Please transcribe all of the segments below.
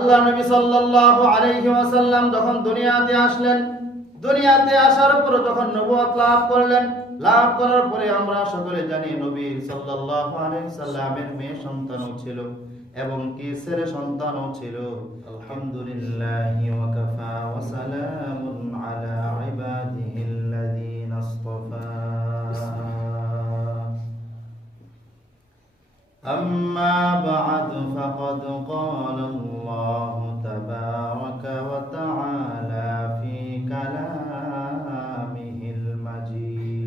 আল্লাহ নবী সাল্লাল্লাহু আলাইহি ওয়াসাল্লাম যখন দুনিয়াতে আসলেন, দুনিয়াতে আসার পর যখন নবুয়ত লাভ করলেন, লাভ করার পরে আমরা সকলে জানি নবী সাল্লাল্লাহু আলাইহি ওয়াসাল্লামের মেয়ে সন্তানও ছিল এবং কি ছেলে সন্তানও ছিল। আলহামদুলিল্লাহি ওয়া কাফা ওয়া সালামুন আলা ইবাদিহিল্লাযীনা ইসতাফা। أما بعد فقد قال الله تبارك وتعالى في كلامه المجيد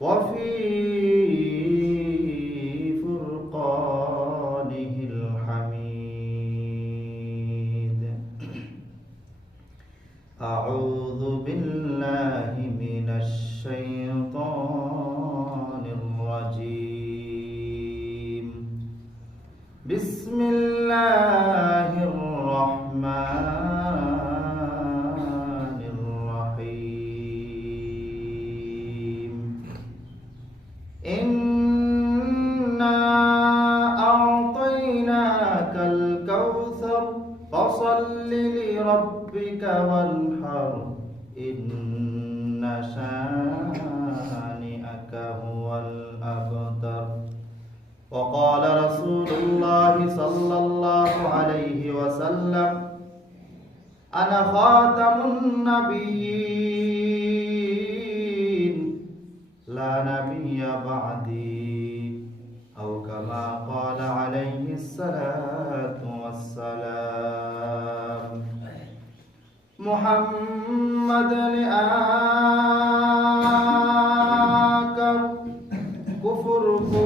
وفي فرقانه الحميد. أعوذ بالله من الشيطان الرجيم. بسم الله الرحمن الرحيم. إنا أعطيناك الكوثر فصل لربك وانحر إن شانئك هو الأبتر. وقال رسول الله صلى الله عليه وسلم أنا خاتم النبيين لا نبي بعدي أو كما قال عليه الصلاة والسلام. محمد آकर कुफर को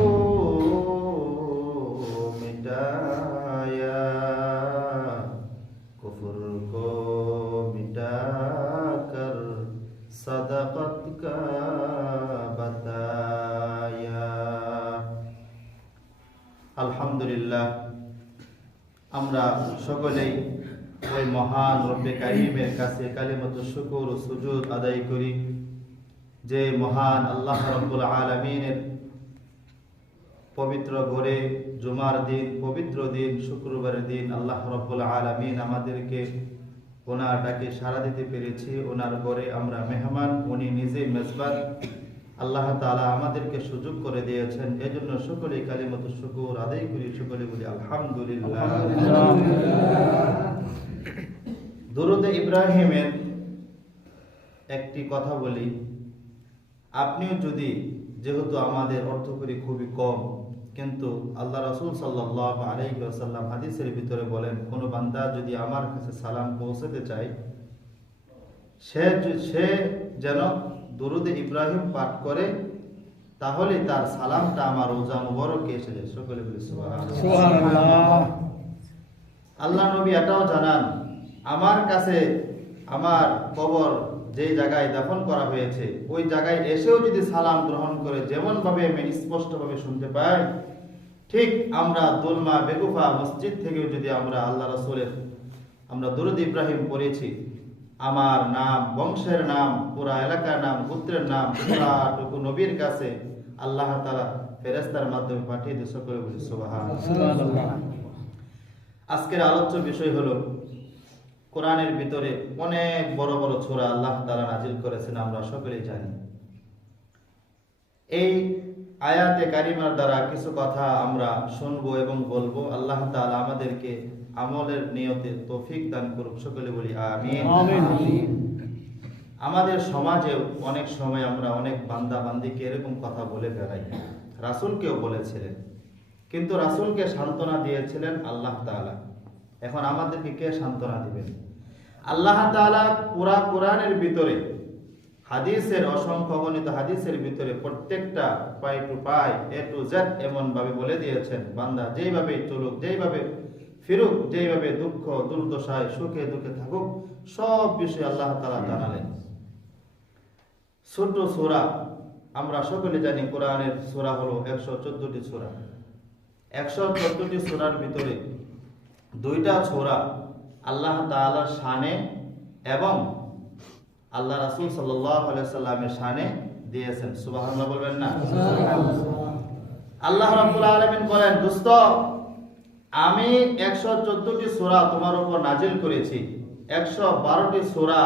मिटाया, कुफर को मिटाकर सदक़त का बताया. আলহামদুলিল্লাহ, আমরা সকলেই ওই মহান রব্বে কারীমের কাছে কালিমাতু শুকর ও সুজুদ আদায় করি যে মহান আল্লাহ রাব্বুল আলামিনের পবিত্র ঘরে জুমার দিন, পবিত্র দিন, শুক্রবারের দিন আল্লাহ রাব্বুল আলামিন আমাদেরকে ওনার ডাকে সাড়া দিতে পেরেছি। ওনার ঘরে আমরা মেহমান, উনি নিজে মেজবান। আল্লাহ তাআলা আমাদেরকে সুযোগ করে দিয়েছেন, এজন্য সকলেই কালিমাতু শুকর আদায় করি, সকলে বলি আলহামদুলিল্লাহ। দুরূদে ইব্রাহিমের একটি কথা বলি, আপনিও যদি, যেহেতু আমাদের অর্থ করি খুবই কম, কিন্তু আল্লাহ রাসূল সাল্লাল্লাহু আলাইহি ওয়াসাল্লাম হাদিসের ভিতরে বলেন, কোন বান্দা যদি আমার কাছে সালাম পৌঁছাতে চায়, সে যেন দুরূদে ইব্রাহিম পাঠ করে, তাহলে তার সালামটা আমার রোজা মুবারকে এসে যায়। সকলে বলি সুবহানাল্লাহ। আল্লাহ নবী এটাও জানান, আমার কাছে আমার কবর যে জায়গায় দাফন করা হয়েছে ওই জায়গায় এসেও যদি সালাম গ্রহণ করে, যেমন ভাবে আমি স্পষ্টভাবে শুনতে পাই, ঠিক আমরা দোলমা বেকুফা মসজিদ থেকেও যদি আমরা আল্লাহ রাসূলের আমরা দুরূদ ইব্রাহিম পড়েছি, আমার নাম, বংশের নাম, পুরা এলাকার নাম, গোত্রের নাম, পুরাটুকু নবীর কাছে আল্লাহ তাআলা ফেরেশতার মাধ্যমে পাঠিয়ে দিয়ে সকলে বলি সুবহানাল্লাহ। আজকের আলোচ্য বিষয় হলো, কোরআনের ভিতরে অনেক বড় বড় সূরা আল্লাহ তাআলা নাজিল করেছেন, আমরা সকলেই জানি। এই আয়াতে কারিমার দ্বারা কিছু কথা আমরা শুনবো এবং বলবো। আল্লাহ তাআলা আমাদেরকে আমলের নিয়তে তৌফিক দান করুক, সকলে বলি আমিন। আমাদের সমাজে অনেক সময় আমরা অনেক বান্দা বান্দিকে এরকম কথা বলে বেড়াই, রাসূলকেও বলেছিলেন, কিন্তু রাসূলকে সান্ত্বনা দিয়েছিলেন আল্লাহ তাআলা। এখন আমাদেরকে কে সান্ত্বনা দিবেন? আল্লাহ তাআলা পুরা কোরআনের ভিতরে হাদিসের অসংখ্য গণিত হাদিসের ভিতরে প্রত্যেকটা পাই two pi, A to Z এমন ভাবে বলে দিয়েছেন, বান্দা যেইভাবে চলুক, যেইভাবে ফিরুক, যেইভাবে দুঃখ দুর্দশায় সুখে দুঃখে থাকুক, সব বিষয় আল্লাহ তাআলা জানালেন। ছোট সূরা, আমরা সকলে জানি কোরআনের সূরা হলো 114টি সূরা। 114টি সূরার ভিতরে দুইটা সূরা আল্লাহ তাআলার শানে এবং আল্লাহ রাসূল সাল্লাল্লাহু আলাইহি সাল্লামের শানে দিয়েছেন। সুবহানাল্লাহ বলবেন না? আল্লাহ রাব্বুল আলামিন বলেন, দোস্ত আমি 114টি সূরা তোমার উপর নাজিল করেছি, 112টি সূরা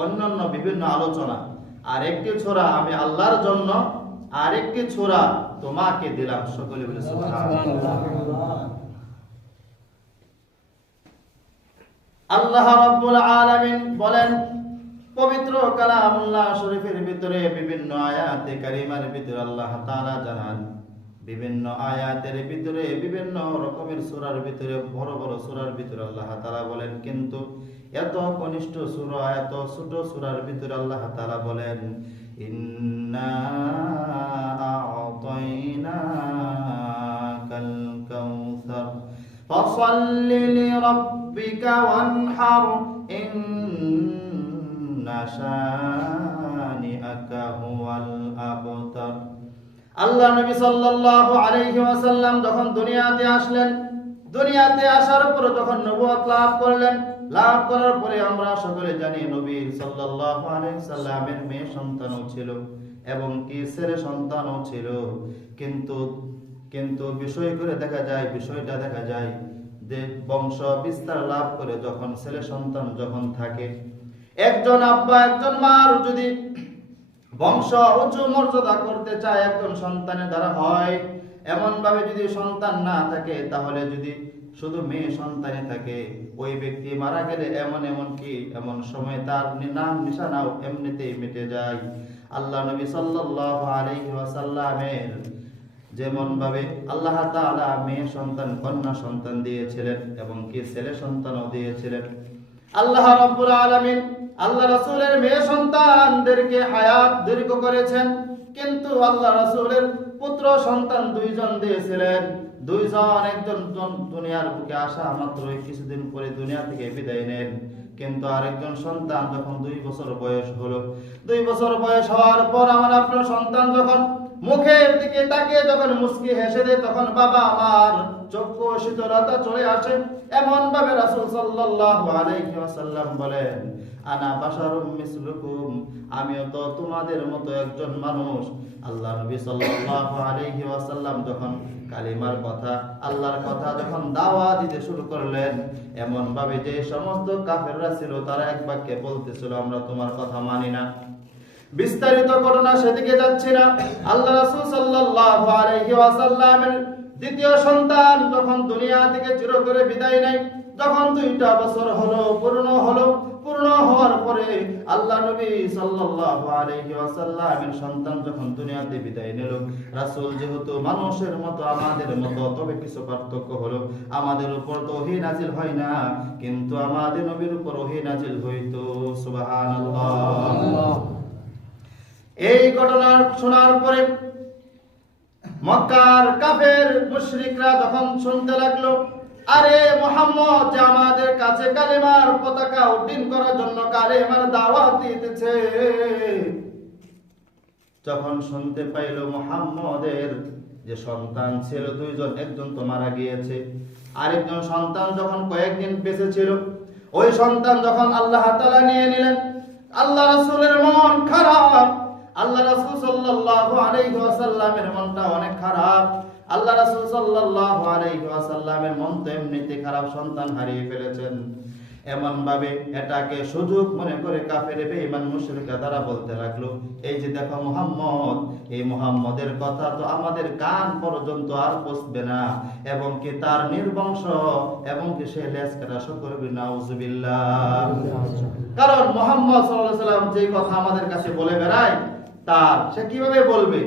অন্যান্য বিভিন্ন আলোচনা, আর একটি সূরা আমি আল্লাহর জন্য, আর একটি সূরা তোমাকে দিলাম। সকলে বলে সুবহানাল্লাহ। আল্লাহ রাব্বুল আলামিন বলেন পবিত্র কালামুল্লাহ শরীফের ভিতরে বিভিন্ন আয়াতে কারিমার ভিতরে আল্লাহ তাআলা জানান, বিভিন্ন আয়াতের ভিতরে বিভিন্ন রকমের সূরার ভিতরে বড় বড় সূরার ভিতরে আল্লাহ তাআলা বলেন, কিন্তু এত কনিষ্ঠ সূরা, এত ছোট সূরার ভিতরে আল্লাহ তাআলা বলেন ইন্না আ'তাইনাকাল কাউসার ফাসাল্লি লিরাব্বিকা ওয়ানহার ইন্না শানিআকা হুয়াল আবতার। আল্লাহ নবী সাল্লাল্লাহু আলাইহি ওয়াসাল্লাম যখন দুনিয়াতে আসলেন, দুনিয়াতে আসার পর যখন নবুয়ত লাভ করলেন, লাভ করার পরে আমরা সকলে জানি নবী সাল্লাল্লাহু আলাইহি সাল্লামের মেয়ে সন্তানও ছিল এবং কি ছেলে সন্তানও ছিল। কিন্তু বিষয়টা দেখা যায় যে বংশ বিস্তার লাভ করে যখন ছেলে সন্তান যখন থাকে, একজন আব্বা একজন মার যদি বংশ উচ্চ মর্যাদা করতে চায় একজন সন্তানের দ্বারা হয়, এমন ভাবে যদি সন্তান না থাকে, তাহলে যদি শুধু মেয়ে সন্তানে থাকে, ওই ব্যক্তি মারা গেলে এমন সময় তার নাম নিশানাও এমনিতেই মিটে যায়। আল্লাহ নবী সাল্লাল্লাহু আলাইহি ওয়াসাল্লামের যেমন ভাবে আল্লাহ তাআলা মেয়ে সন্তান কন্যা সন্তান দিয়েছিলেন এবং কি ছেলে সন্তানও দিয়েছিলেন, আল্লাহ রাব্বুল আলামিন আল্লাহ রাসূলের মেয়ে সন্তানদেরকে হায়াত দীর্ঘ করেছেন, কিন্তু আল্লাহ রাসূলের পুত্র সন্তান দুইজন দিয়েছিলেন। একজন দুনিয়ার বুকে আসা মাত্রই কিছুদিন পরে দুনিয়া থেকে বিদায় নেন, কিন্তু আরেকজন সন্তান যখন 2 বছর বয়স হলো, 2 বছর বয়স হওয়ার পর আমার আপনার সন্তান যখন মুখের দিকে তাকিয়ে যখন মুস্কি হেসে দেয়, তখন বাবা আমার চক্ষু শীতলতা চলে আসে। এমন ভাবে রাসূল সাল্লাল্লাহু আলাইহি ওয়াসাল্লাম বলেন আনা বাশারুম মিসলুকুম, আমিও তো তোমাদের মতো একজন মানুষ। আল্লাহ নবী সাল্লাল্লাহু আলাইহি ওয়াসাল্লাম যখন কালিমার কথা, আল্লাহর কথা যখন দাওয়াত দিতে শুরু করলেন, এমন ভাবে যে সমস্ত কাফেররা ছিল তারা এক বাক্যে বলতেছিল আমরা তোমার কথা মানি না। বিস্তারিত ঘটনা সেদিকে যাচ্ছে না। আল্লাহ রাসূল সাল্লাল্লাহু আলাইহি ওয়াসাল্লামের দ্বিতীয় সন্তান যখন দুনিয়া থেকে চিরতরে বিদায় নেয়, যখন 2টা বছর পূর্ণ হওয়ার পরে আল্লাহ নবী সাল্লাল্লাহু আলাইহি ওয়াসাল্লামের সন্তান যখন দুনিয়াতে বিদায় নিল, রাসূল যেহেতু মানুষের মতো আমাদের মতো, তবে কিছু পার্থক্য হলো, আমাদের উপর তো ওহী নাজিল হয় না, কিন্তু আমাদের নবীর উপর ওহী নাজিল হইতো। সুবহানাল্লাহ। এই ঘটনা শোনার পরে মক্কার কাফের মুশরিকরা যখন শুনতে লাগলো, আরে মুহাম্মদ যে আমাদের কাছে কালিমার পতাকা উড্ডীন করার জন্য কালিমার দাওয়াত দিতেছে, যখন শুনতে পাইল মুহাম্মদের যে সন্তান ছিল 2জন, একজন তো মারা গিয়েছে, আরেকজন সন্তান যখন কয়েকদিন বেঁচে ছিল, ওই সন্তান যখন আল্লাহ তাআলা নিয়ে নিলেন, আল্লাহ রাসূলের মন খারাপ। আল্লাহ রাসূল সাল্লাল্লাহু আলাইহি ওয়াসাল্লামের মনটা অনেক খারাপ। আল্লাহ রাসূল সাল্লাল্লাহু আলাইহি ওয়াসাল্লামের মন তো এমনিতে খারাপ, সন্তান হারিয়ে ফেলেছেন। এমন ভাবে এটাকে সুযোগ মনে করে কাফের বেঈমান মুশরিকরা তারা বলতে লাগলো, এই যে দেখো মুহাম্মদ, এই মুহাম্মদের কথা তো আমাদের কান পর্যন্ত আর পৌঁছবে না, এবং কি তার নির্বংশ, এবং কি সে লেজ কাটা করবে, নাউজুবিল্লাহ। কারণ মুহাম্মদ সাল্লাল্লাহু আলাইহি ওয়াসাল্লাম যে কথা আমাদের কাছে বলে বেড়ায়, সে কিভাবে বলবে?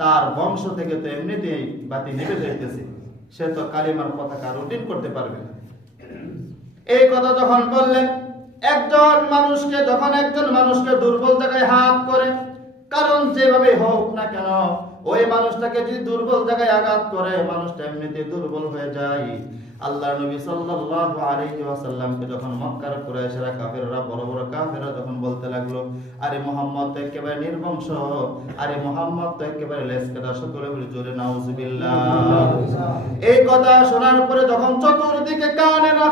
তার বংশ থেকে তো এমনিতেই বাতি নেভে যাইতেছে, সে তো কালিমার পতাকা রুটিন করতে পারবে না। এই কথা যখন বললেন, একজন মানুষকে দুর্বল জায়গায় হাত করে, কারণ যেভাবে হোক না কেন ওই মানুষটাকে যদি দুর্বল জায়গায় আঘাত করে, মানুষটা এমনিতে দুর্বল হয়ে যায়। আল্লাহ নবী সাল্লাল্লাহু আলাইহি ওয়াসাল্লামকে যখন মক্কার কুরাইশরা কাফেররা, বড় বড় কাফেররা যখন বলতে লাগলো, আরে মুহাম্মদ তো একেবারে নির্বংশ, আরে মুহাম্মদ তো একেবারে লেজ কাটা, সকলে বলে জোরে নাউজুবিল্লাহ। এই কথা শোনার পরে যখন চতুর্দিকে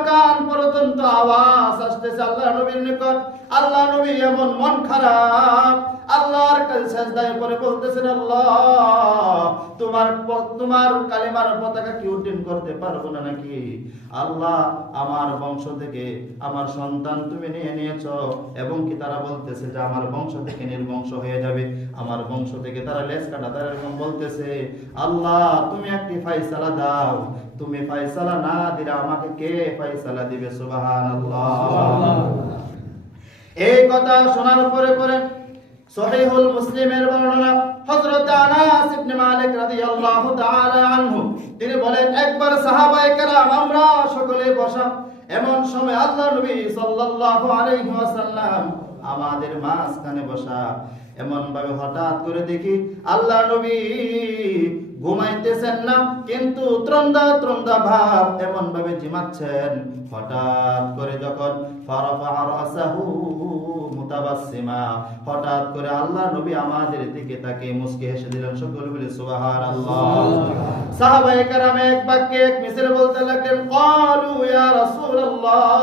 কান পর্যন্ত আওয়াজ আসতেছে আল্লাহ নবীর নিকট, আল্লাহ নবী এমন মন খারাপ, আল্লাহর কাছে সিজদায় পড়ে বলতেছেন, আল্লাহ তোমার কালিমার পতাকা কি উড্ডীন করতে পারবো না নাকি? আল্লাহ, আমার বংশ থেকে আমার সন্তান তুমি নিয়ে নিয়েছো, এবং কি তারা বলতেছে যে আমার বংশ থেকে নির্বংশ হয়ে যাবে, আমার বংশ থেকে তারা লেজ কাটা, তারা এরকম বলতেছে। আল্লাহ, তুমি একটি ফায়সালা দাও, তুমি ফায়সালা না দিলে আমাকে কে ফায়সালা দিবে? সুবহানাল্লাহ। এই কথা শোনার পরে পরে সহিহুল মুসলিমের বর্ণনা, হযরত আনাস ইবনে মালিক রাদিয়াল্লাহু তাআলা আনহু তিনি বলেন, একবার সাহাবায়ে কেরাম আমরা সকলে বসা, এমন সময় আল্লাহ নবী সাল্লাল্লাহু আলাইহি ওয়াসাল্লাম আমাদের মাঝখানে বসা। এমন ভাবে হঠাৎ করে দেখি আল্লাহ নবী ঘুমাইতেছেন না, কিন্তু ত্রন্দা ত্রন্দা ভাব এমন ভাবে জিমাচ্ছেন। হঠাৎ করে যখন ফারাফা রাসাহু মুতাবাসসিমা, হঠাৎ করে আল্লাহ নবী আমাদের দিকে তাকিয়ে মুস্কি হেসে দিলেন। সকলে বলে সুবহানাল্লাহ। সাহাবায়ে কেরাম এক বাক্যে এক মিছিলে বলতে লাগলেন, ক্বালু ইয়া রাসূলুল্লাহ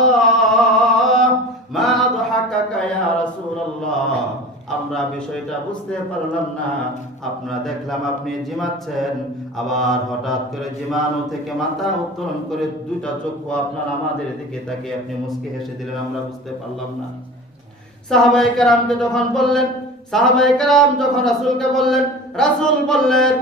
মা আদহাকাকা ইয়া রাসূলুল্লাহ, আমরা বিষয়টা বুঝতে পারলাম না, আপনারা দেখলাম আপনি জিমাচ্ছেন, আবার হঠাৎ করে জিমানো থেকে মাথা উত্তোলন করে দুইটা চক্ষু আপনার আমাদের দিকে তাকিয়ে আপনি মুস্কি হেসে দিলেন, আমরা বুঝতে পারলাম না। সাহাবায়ে কেরামকে যখন বললেন, সাহাবায়ে কেরাম যখন রাসূলকে বললেন, রাসূল বললেন,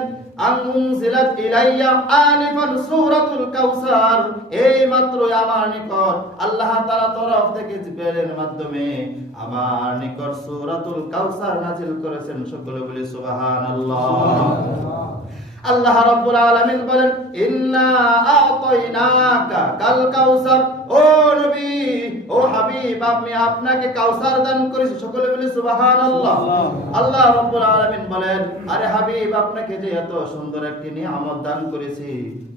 আনজিলাত ইলাইয়া আনিফান সূরাতুল কাউসার, এই মাত্র আমার নিকট আল্লাহ তাআলা তরফ থেকে জিবরাইলের মাধ্যমে আমার নিকট সূরাতুল কাউসার নাযিল করেছেন। সকলে বলি সুবহানাল্লাহ। আল্লাহ রাব্বুল আলামিন বলেন, ইন্না আ'তাইনাকা কাল কাউসার, ও নবী, ও হাবিব, আমি আপনাকে কাউসার দান করেছি। সকলে বলি সুবহানাল্লাহ। আল্লাহ রাব্বুল আলামিন বলেন, আরে হাবিব, আপনাকে যে এত সুন্দর একটি নিয়ামত দান করেছি,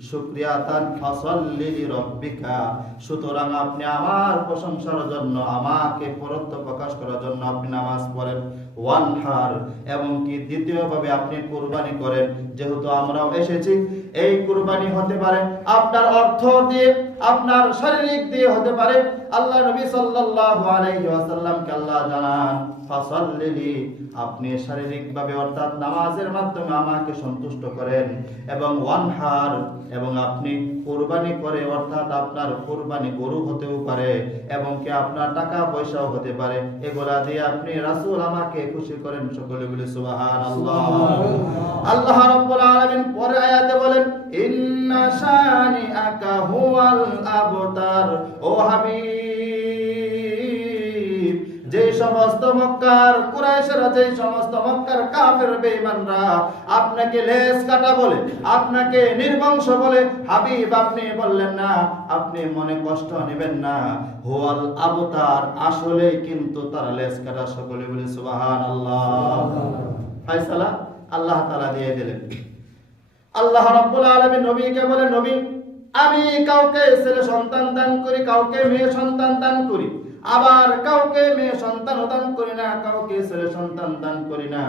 শুকরিয়া তান ফাসাল্লি লিরাব্বিকা, সুতরাং আপনি আমার প্রশংসার জন্য, আমাকে পরত্ব প্রকাশ করার জন্য আপনি নামাজ পড়েন, ওয়ানহার, এবং কি দ্বিতীয়ভাবে আপনি কুরবানি করেন। যেহেতু আমরাও এসেছি, এই কুরবানি হতে পারে আপনার অর্থ দিয়ে, আপনার শারীরিক দিয়ে হতে পারে। আল্লাহ নবী সাল্লাল্লাহু আলাইহি ওয়াসাল্লামকে আল্লাহ জানান, ফাসাল্লি, আপনি শারীরিকভাবে অর্থাৎ নামাজের মাধ্যমে আমাকে সন্তুষ্ট করেন, এবং ওয়ানহার, এবং আপনি কুরবানি করে, অর্থাৎ আপনার কুরবানি গরু হতেও পারে, এবং কি আপনার টাকা পয়সাও হতে পারে, এগুলা দিয়ে আপনি রাসূল আমাকে খুশি করেন। সকলে বলে সুবহানাল্লাহ। আল্লাহ রাব্বুল আলামিন পরের আয়াতে বলেন, ইন্না শানিআকা হুয়াল আবতার, ও হাবিব, যে সমস্ত মক্কার কুরাইশরা, যে সমস্ত মক্কার কাফের বেঈমানরা আপনাকে লেজ কাটা বলে, আপনাকে নির্বংশ বলে, হাবিব আপনি বললেন না, আপনি মনে কষ্ট নেবেন না, হুয়াল আবতার, আসলে কিন্তু তারা লেজ কাটা। সকলে বলে সুবহানাল্লাহ। ফায়সালা আল্লাহ তাআলা দিয়ে দিলেন। আল্লাহ রাব্বুল আলামিন নবীকে বলে, নবী, আমি কাউকে ছেলে সন্তান দান করি, কাউকে মেয়ে সন্তান দান করি, আবার কাউকে মেয়ে সন্তান দান করি না, কাউকে ছেলে সন্তান দান করি না।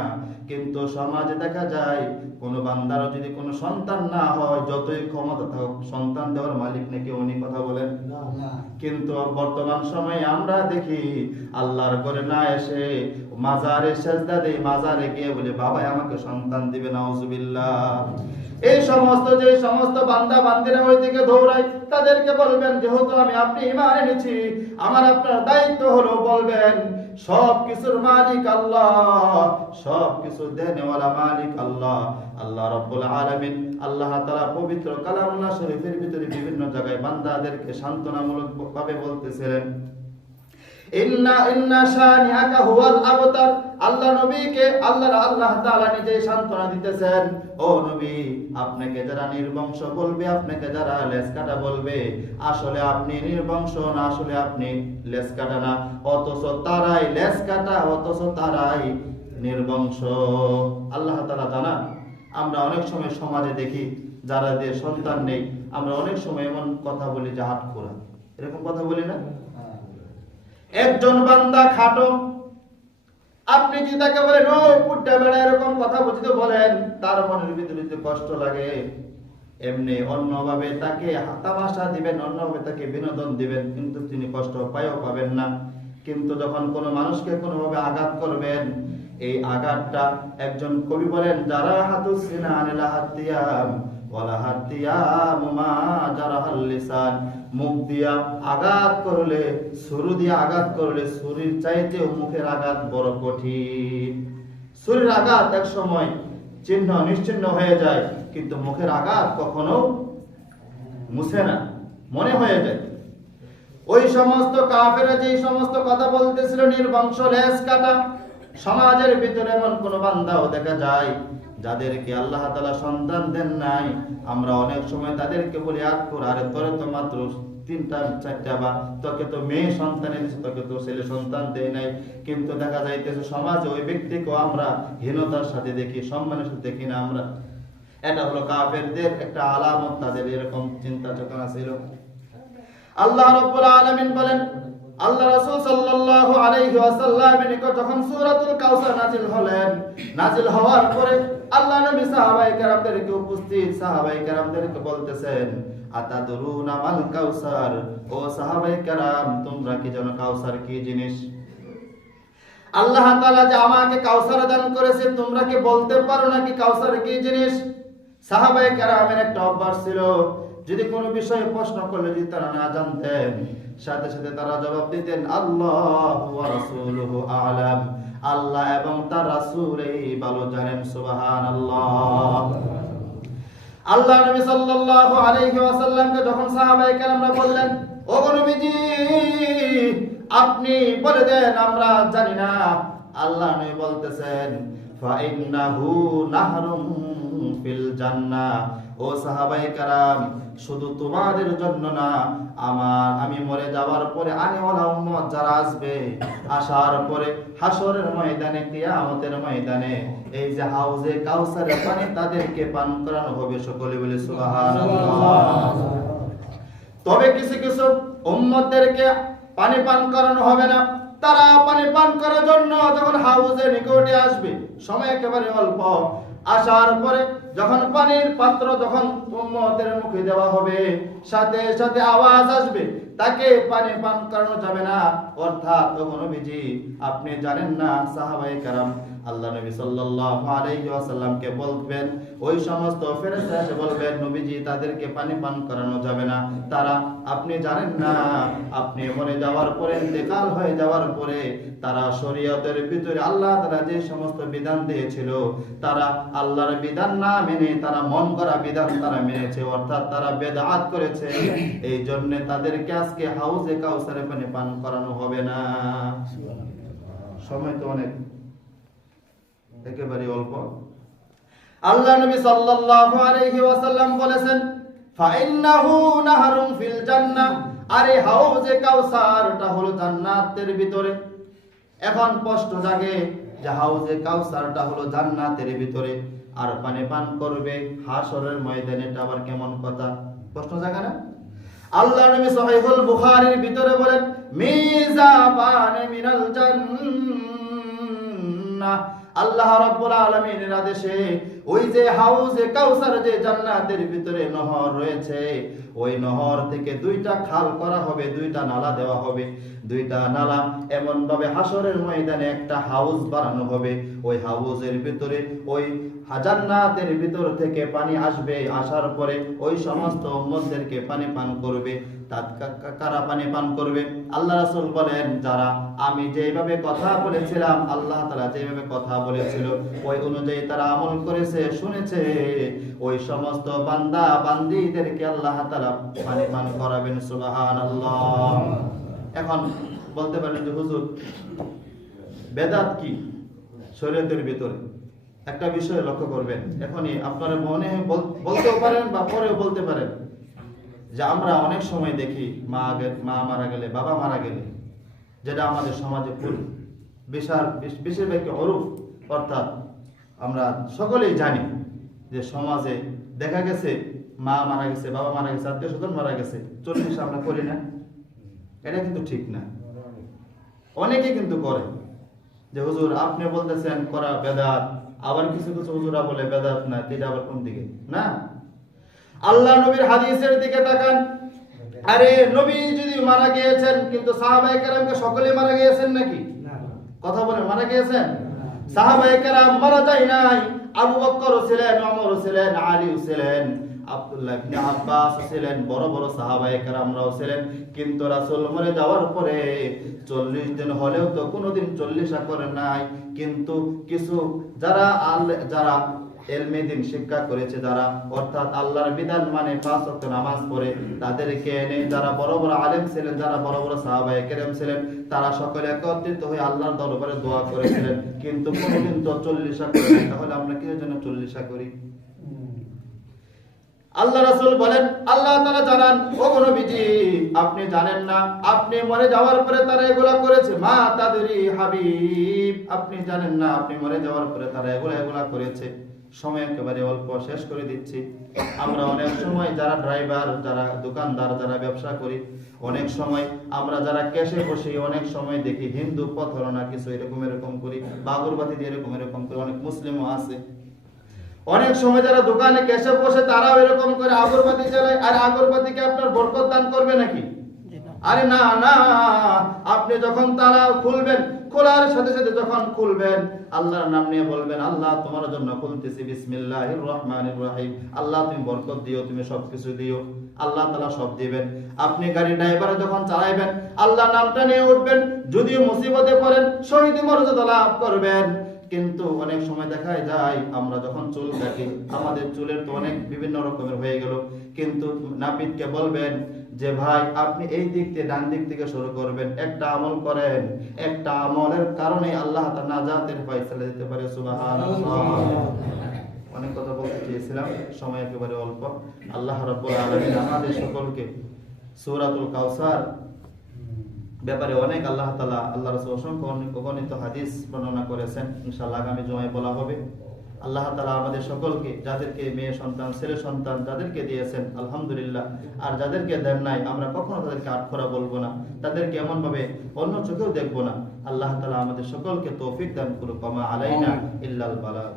কিন্তু সমাজে দেখা যায় কোন বান্দারও যদি কোনো সন্তান না হয়, যতই ক্ষমতা থাকুক, সন্তান দেওয়ার মালিক নাকি উনি, কথা বলেন না। কিন্তু বর্তমান সময়ে আমরা দেখি আল্লাহর ঘরে না এসে মাজারে সেজদা দেই, মাজারে গিয়ে বলে বাবা আমাকে সন্তান দিবে, নাউজুবিল্লাহ। এই সমস্ত যে সমস্ত বান্দা বান্দিরা ওই দিকে দৌড়ায়, তাদেরকে বলবেন, যেহেতু আমি আপনি ঈমান এনেছি, আমার আপনার দায়িত্ব হলো বলবেন, সব কিছুর মালিক আল্লাহ, সব কিছু দেনেওয়ালা মালিক আল্লাহ। আল্লাহ রাব্বুল আলামিন, আল্লাহ তাআলা পবিত্র কালামুল্লাহ শরীফের ভিতরে বিভিন্ন জায়গায় বান্দাদেরকে সান্ত্বনামূলক ভাবে বলতেছিলেন, ইন্না শানিআকা হুয়াল আবতার। আল্লাহ নবীকে আল্লাহ তাআলা নিজেই সান্ত্বনা দিতেছেন, ও নবী, আপনাকে যারা নির্বংশ বলবে, আপনাকে যারা লেজ কাটা বলবে, আসলে আপনি নির্বংশ না, আসলে আপনি লেজ কাটা না, অথচ তারাই লেজ কাটা, অথচ তারাই নির্বংশ। আল্লাহ তাআলা জানা। আমরা অনেক সময় সমাজে দেখি যারা যে সন্তান নেই, আমরা অনেক সময় এমন কথা বলি যে হাত খোরা, এরকম কথা বলি না? একজন বান্দা খাটো, আপনি কি তাকে বলেন ও পুট্টা বেড়া, এরকম কথা বুঝতে বলেন, তার মনের ভিতরে কষ্ট লাগে, এমনি অন্যভাবে তাকে তামাশা দিবেন, অন্যভাবে তাকে বিনোদন দিবেন, কিন্তু তিনি কষ্ট পাবেন না। কিন্তু যখন কোনো মানুষকে কোনোভাবে আঘাত করবেন, এই আঘাতটা একজন কবি বলেন, যারা হাতুস সিনান লাহাতিয়াম ওয়ালা হাতিয়াম মা জারাহাল লিসান, মুখ দিয়া আঘাত করলে, ছুরি দিয়ে আঘাত করলে ছুরির চাইতেও মুখের আঘাত বড় কঠিন। ছুরির আঘাত এক সময় চিহ্ন নিশ্চিহ্ন হয়ে যায়, কিন্তু মুখের আঘাত কখনো মুছে না, মনে হয়ে যায়। ওই সমস্ত কাফেররা যে সমস্ত কথা বলতেছিল নির্বংশ লেজ কাটা, সমাজের ভিতরে এমন কোন বান্দাও দেখা যায় যাদেরকে আল্লাহ তাআলা সন্তান দেন নাই। আমরা অনেক সময় তাদেরকে বলি, আরে তোরে তো মাত্র 3-4টা বা তোকে তো মেয়ে সন্তান এনেছে, তোকে তো ছেলে সন্তান দেয় নাই। কিন্তু দেখা যাইতেছে সমাজে ওই ব্যক্তিকেও আমরা হীনতার সাথে দেখি, সম্মানের সাথে দেখি না আমরা। এটা হলো কাফেরদের একটা আলামত, তাদের এরকম চিন্তা চেতনা ছিল। আল্লাহ রাব্বুল আলামিন বলেন, আল্লাহ রাসূল সাল্লাল্লাহু আলাইহি ওয়াসাল্লামের নিকট যখন সূরাতুল কাউসার নাযিল হলেন, নাযিল হওয়ার পরে আল্লাহ নবী সাহাবায়ে কেরামদেরকে উপস্থিত সাহাবায়ে কেরামদেরকে বলতেছেন, আতাদরুনা মাল কাউসার, ও সাহাবায়ে কেরাম তোমরা কি জানো কাউসার কি জিনিস? আল্লাহ তাআলা যে আমাকে কাউসার দান করেছে, তোমরা কি বলতে পারো নাকি কাউসার কি জিনিস? সাহাবায়ে কেরামের একটা অভ্যাস ছিল, যদি কোনো বিষয়ে প্রশ্ন করলে যদি তারা না জানতেন, সাথে সাথে তারা জবাব দিতেন, আল্লাহু ওয়া রাসূলুহু আ'লাম, আল্লাহ এবং তার রাসূলই ভালো জানেন। সুবহানাল্লাহ। আল্লাহ নবী সাল্লাল্লাহু আলাইহি ওয়াসাল্লামকে যখন সাহাবায়ে কেরামরা বললেন, ও নবীজি আপনি বলে দেন আমরা জানি না, আল্লাহ নবী বলতেছেন, ফা ইন্নাহু নাহরুম ফিল জান্নাহ, ও সাহাবায়ে কেরাম শুধু তোমাদের জন্য না, আমি মরে যাওয়ার পরে আনেওয়ালা উম্মত যারা আসবে, আসার পরে হাসরের ময়দানে, কিয়ামতের ময়দানে এই যে হাউজে কাউসারের পানি তাদেরকে পান করানো হবে। সকলে বলে সুবহানাল্লাহ। তবে কিছু কিছু উম্মতদেরকে পানি পান করানো হবে না। তারা পানি পান করার জন্য যখন হাউজের নিকটে আসবে, সময় একেবারে অল্প, আসার পরে যখন পানির পাত্র যখন উম্মতের মুখে দেওয়া হবে, সাথে সাথে আওয়াজ আসবে, তাকে পানি পান করানো যাবে না। অর্থাৎ তখন নবীজি আপনি জানেন না, সাহাবায়ে কেরাম আল্লাহ নবী সাল্লাল্লাহু আলাইহি ওয়াসাল্লামকে বলবেন, ওই সমস্ত ফেরেশতা এসে বলবেন, নবীজি তাদেরকে পানি পান করানো যাবে না, তারা আপনি জানেন না, আপনি মরে যাওয়ার পরে, ইন্তেকাল হয়ে যাওয়ার পরে তারা শরীয়তের ভিতরে আল্লাহ তাআলা যে সমস্ত বিধান দিয়েছিল, তারা আল্লাহর বিধান না মেনে তারা মন করা বিধান তারা মেনেছে, অর্থাৎ তারা বেদআত করেছে। এই জন্য তাদেরকে আজকে হাউজে কাউসারে পানি পান করানো হবে না। সময় তো অনেক, একেবারে অল্প। আল্লাহ নবী সাল্লাল্লাহু আলাইহি ওয়াসাল্লাম বলেছেন, ফা ইন্নাহু নাহরুন ফিল জান্নাহ, আরে হাউজে কাউসারটা হলো জান্নাতের ভিতরে। এখন প্রশ্ন জাগে যে হাউজে কাউসারটা হলো জান্নাতের ভিতরে, আর পানি পান করবে হাসরের ময়দানে, এটা আবার কেমন কথা? প্রশ্ন জাগে না? আল্লাহ নবী সহিহুল বুখারীর ভিতরে বলেন, মিজাবান মিনাল জান্নাহ, আল্লাহ রাব্বুল আলামিনের আদেশে ওই যে হাউজে কাউসার যে জান্নাতের ভিতরে নহর রয়েছে, ওই নহর থেকে 2টা খাল করা হবে, 2টা নালা দেওয়া হবে। 2টা নালা এমন ভাবে হাসরের ময়দানে একটা হাউজ বানানো হবে, ওই হাউজের ভিতরে ওই জান্নাতের ভিতর থেকে পানি আসবে, আসার পরে ওই সমস্ত উম্মতদেরকে পানি পান করবে। কারা পানি পান করবে? আল্লাহ রাসূল বলেন, যারা আমি যেভাবে কথা বলেছিলাম, আল্লাহ তাআলা যেভাবে কথা বলেছিল ওই অনুযায়ী তারা আমল করেছে, শুনেছে, ওই সমস্ত বান্দা বান্দীদেরকে আল্লাহ তাআলা পানি পান করাবেন। সুবহানাল্লাহ। এখন বলতে পারেন যে হুজুর বেদাত কি শরীয়তের ভিতরে? একটা বিষয় লক্ষ্য করবেন, এখনই আপনারা মনে বলতেও পারেন বা পরেও বলতে পারেন যে আমরা অনেক সময় দেখি মা মারা গেলে, বাবা মারা গেলে, যেটা আমাদের সমাজে বেশিরভাগ অরূপ, অর্থাৎ আমরা সকলেই জানি যে সমাজে দেখা গেছে মা মারা গেছে, বাবা মারা গেছে, আত্মীয় স্বজন মারা গেছে, 40 আমরা করি না। এটা কিন্তু ঠিক না। অনেকে কিন্তু করে যে হুজুর আপনি বলতেছেন করা বেদাত, আবার কিছু কিছু হুজুরা বলে বেদাত না, এটা আবার কোন দিকে? না, আল্লাহ নবীর হাদিসের দিকে তাকান। আরে নবী যদি মারা গিয়েছেন, কিন্তু সাহাবায়ে কেরামকে সকলে মারা গিয়েছেন নাকি? কথা বলে মারা গিয়েছেন? সাহাবায়ে কেরাম মারা যায় নাই। আবু বকর ছিলেন, ওমর ছিলেন, আলী ছিলেন, আব্দুল্লাহ ইবনে আব্বাস ছিলেন, বড় বড় সাহাবায়ে কেরামরাও ছিলেন। কিন্তু রাসূল মরে যাওয়ার পরে 40 দিন হলেও তো কোনোদিন 40 করেন নাই। কিন্তু কিছু যারা ইলমে দ্বীন শিক্ষা করেছে, যারা অর্থাৎ আল্লাহর বিধান মানে 5 ওয়াক্ত নামাজ পড়ে, তাদেরকে এনে যারা বড় বড় আলেম ছিলেন, যারা বড় বড় সাহাবায়ে কেরাম ছিলেন, তারা সকলে একত্রিত হয়ে আল্লাহর দরবারে দোয়া করেছিলেন। কিন্তু কোনোদিন তো 40 করে নাই। তাহলে আমরা কিসের জন্য 40 করি? আল্লাহ রাসূল বলেন, আল্লাহ তাআলা জানান, ও নবীজি আপনি জানেন না, আপনি মরে যাওয়ার পরে তারা এগুলা করেছে। মা তাদরি হাবিব, আপনি জানেন না, আপনি মরে যাওয়ার পরে তারা এগুলা করেছে। সময় একেবারে অল্প, শেষ করে দিচ্ছি। আমরা অনেক সময় যারা ড্রাইভার, যারা দোকানদার, যারা ব্যবসা করি, অনেক সময় আমরা যারা ক্যাশে বসি, অনেক সময় দেখি হিন্দু প্রতারণা কিছু এরকম করি, বাগরবাতি দিয়ে এরকম করে। অনেক মুসলিমও আছে। অনেক সময় যারা দোকানে ক্যাশে বসে তারাও এরকম করে আগরবাতি জ্বালায়। আর আগরবাতিকে আপনার বরকত দান করবে নাকি? আরে না না, আপনি যখন তালা খুলবেন, খোলার সাথে সাথে যখন খুলবেন, আল্লাহর নাম নিয়ে বলবেন, আল্লাহ তোমার জন্য খুলতেছি, বিসমিল্লাহির রহমানির রহিম। আল্লাহ তুমি বরকত দিও, তুমি সবকিছু দিও। আল্লাহ তাআলা সব দিবেন। আপনি গাড়ি ড্রাইভারে যখন চালাইবেন, আল্লাহ নামটা নিয়ে উঠবেন। যদিও মুসিবতে পড়েন, শহীদ মর্যাদা লাভ করবেন। কিন্তু অনেক সময় দেখা যায় আমরা যখন চুল কাটি, আমাদের চুলের তো অনেক বিভিন্ন রকমের হয়ে গেল, কিন্তু নাপিতকে বলবেন যে ভাই আপনি এই দিক থেকে ডান দিক থেকে শুরু করবেন, একটা আমল করেন, একটা আমলের কারণে আল্লাহ তাআলা নাজাতের ফয়সালা দিতে পারে। সুবহানাল্লাহ। অনেক কথা বলতে চেয়েছিলাম, সময় একেবারে অল্প। আল্লাহ রাব্বুল আলামিন আমাদের সকলকে সূরাতুল কাউসার ব্যাপারে অনেক আল্লাহ তাআলা, আল্লাহ রাসূল অসংখ্য অগণিত হাদিস বর্ণনা করেছেন। ইনশাআল্লাহ আগামী জুমায় বলা হবে। আল্লাহ তাআলা আমাদের সকলকে, যাদেরকে মেয়ে সন্তান, ছেলে সন্তান যাদেরকে দিয়েছেন আলহামদুলিল্লাহ, আর যাদেরকে দেন নাই আমরা কখনো তাদেরকে আটখরা বলবো না, তাদেরকে এমন ভাবে অন্য চোখেও দেখবো না। আল্লাহ তাআলা আমাদের সকলকে তৌফিক দান করুক। ওয়া মা আলাইনা ইল্লাল বালাগ।